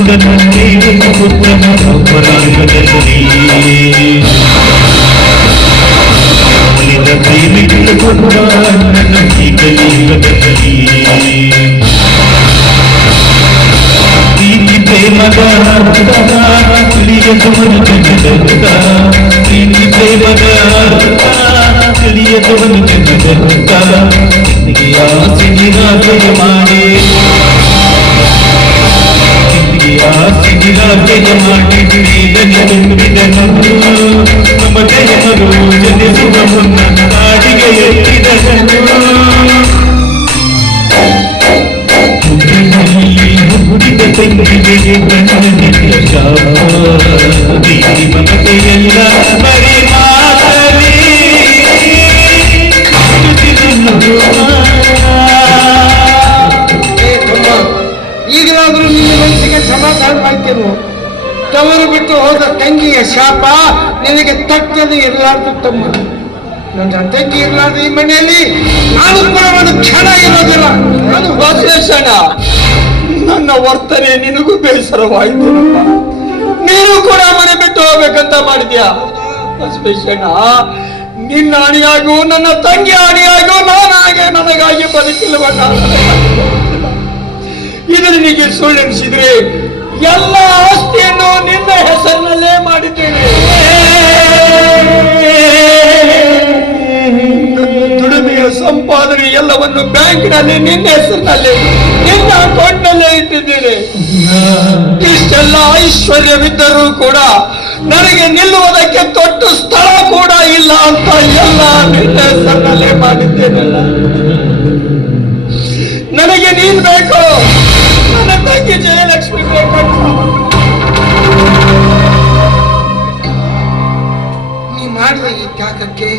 నందనండి బ్రహ్మ సౌపరాంగనండి తెలియదవను చెందగలుగుతా ఆశ నిరాశ మాడే ಮರು ಜನಿಸುವ ಮುನ್ನ ಕಾಡಿಗೆ ಎತ್ತಿದನು ಹುಟ್ಟಿದ ತಂಗಿಗೆ ಕಣ್ಣನಿಗೆ ಶಾಪ ಪ್ರೀತಿ ಮಮತೆಯೆಲ್ಲ ಈಗಲಾದರೂ ನಿನ್ನ ಮನಸ್ಸಿಗೆ ಸಮಾಧಾನವಾಯ್ತೇನು ತವರು ಬಿಟ್ಟು ಹೋದ ತಂಗಿಯ ಶಾಪ ನಿನಗೆ ತಟ್ಟದು ಇರಲಾರ್ದು ತಮ್ಮ. ನನ್ನ ತಂಗಿ ಇರಲಾರ್ದು ಈ ಮನೆಯಲ್ಲಿ. ನಾನು ಕೂಡ ಒಂದು ಕ್ಷಣ ಇರೋದಿಲ್ಲ. ನಾನು ಬಸವೇಶಣ್ಣ ನನ್ನ ವರ್ತನೆ ನಿನಗೂ ಬೇಸರವಾಯಿತು ನೀನು ಕೂಡ ಮನೆ ಬಿಟ್ಟು ಹೋಗ್ಬೇಕಂತ ಮಾಡಿದ್ಯಾ? ಬಸವೇಶಣ್ಣ ನಿನ್ನ ಅಣಿಯಾಗೂ, ನನ್ನ ತಂಗಿ ನಾನು ಹಾಗೆ ನನಗಾಗಿ ಬದುಕಿಲ್ಲವಣ್ಣ. ಇದು ನಿನಗೆ ಸುಳ್ಳೆನಿಸಿದ್ರೆ ಎಲ್ಲ ಆಸ್ತಿಯನ್ನು ನಿನ್ನ ಹೆಸರಿನಲ್ಲೇ ಮಾಡಿದ್ದೇನೆ. ದುಡಿಮೆಯ ಸಂಪಾದನೆ ಎಲ್ಲವನ್ನು ಬ್ಯಾಂಕ್ನಲ್ಲಿ ನಿನ್ನ ಹೆಸರಿನಲ್ಲಿ, ನಿನ್ನ ಅಕೌಂಟ್ನಲ್ಲೇ ಇಟ್ಟಿದ್ದೇನೆ. ಇಷ್ಟೆಲ್ಲ ಐಶ್ವರ್ಯವಿದ್ದರೂ ಕೂಡ ನನಗೆ ನಿಲ್ಲುವುದಕ್ಕೆ ತೊಟ್ಟು ಸ್ಥಳ ಕೂಡ ಇಲ್ಲ ಅಂತ ಎಲ್ಲ ನಿನ್ನ ಹೆಸರಿನಲ್ಲೇ ಮಾಡಿದ್ದೇನಲ್ಲ ನನಗೆ ನೀನ್ ಬೇಕು. ನನ್ನ ತಂಗಿ ನೀ ಮಾಡಿದ ಈ ತ್ಯಾಗಕ್ಕೆ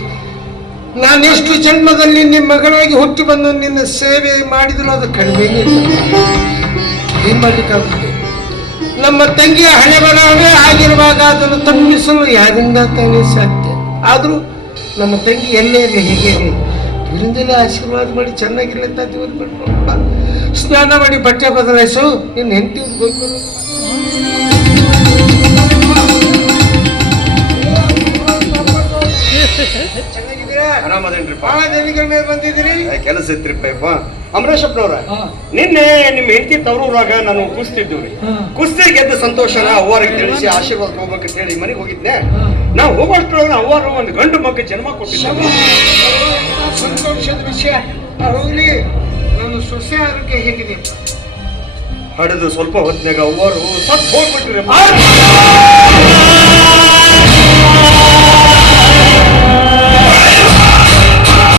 ನಾನೆಷ್ಟು ಜನ್ಮದಲ್ಲಿ ನಿಮ್ಮ ಮಗಳಾಗಿ ಹುಟ್ಟಿ ಬಂದು ನಿನ್ನ ಸೇವೆ ಮಾಡಿದ್ರು ಅದು ಕಡಿಮೆ ನಮ್ಮ ತಂಗಿಯ ಹಣೆ ಬರವೇ ಆಗಿರುವಾಗ ಅದನ್ನು ತಪ್ಪಿಸಲು ಯಾರಿಂದ ತಾನೇ ಸಾಧ್ಯ? ಆದರೂ ನಮ್ಮ ತಂಗಿ ಎಲ್ಲೇ ಇರಲಿ ಹೇಗೆ ಇರಲಿ ಆಶೀರ್ವಾದ ಮಾಡಿ ಚೆನ್ನಾಗಿರಲಿ ಅಂತ ಬಿಟ್ಟು ಬಿಟ್ಕೊಳಪ್ಪ. ಸ್ನಾನ ಮಾಡಿ ಬಟ್ಟೆ ಬದಲಾಯಿಸು ನಿನ್ನ ಹೆಂಡತಿ ಬಂದಿದ್ದೀರಿ? ಕೆಲಸ ಇತ್ರಿಪ್ಪ ಅಮರೇಶಪ್ಪನವ್ರ ನಿನ್ನೆ ನಿಮ್ಮ ಹೆಂಡತಿ ತವರೂರಾಗ ನಾನು ಕುಸ್ತಿದ್ದೀವ್ರಿ ಕುಸ್ತಿ ಗೆದ್ದ ಸಂತೋಷನ ಅವ್ವಾರಿಗೆ ತಿಳಿಸಿ ಆಶೀರ್ವಾದ ಹೋಗ್ಬೇಕಂತ ಹೇಳಿ ಮನೆಗೆ ಹೋಗಿದ್ದೆ ನಾವು ಹೋಗೋಷ್ಟ್ರೊಳಗೆ ಅವ್ವಾರು ಒಂದು ಗಂಡು ಮಗ ಜನ್ಮ ಕೊಟ್ಟಿದ್ದೆ ಸಂತೋಷದ ವಿಷಯ? ಹೋಗ್ಲಿ. ಸೊಸೆ ಆರೋಗ್ಯ ಹೇಗಿದೆ ಹಡಿದು ಸ್ವಲ್ಪ ಹೊತ್ತಿನಾಗ ಅವರು ಸತ್ ಹೋಗ್ಬಿಟ್ರಿ.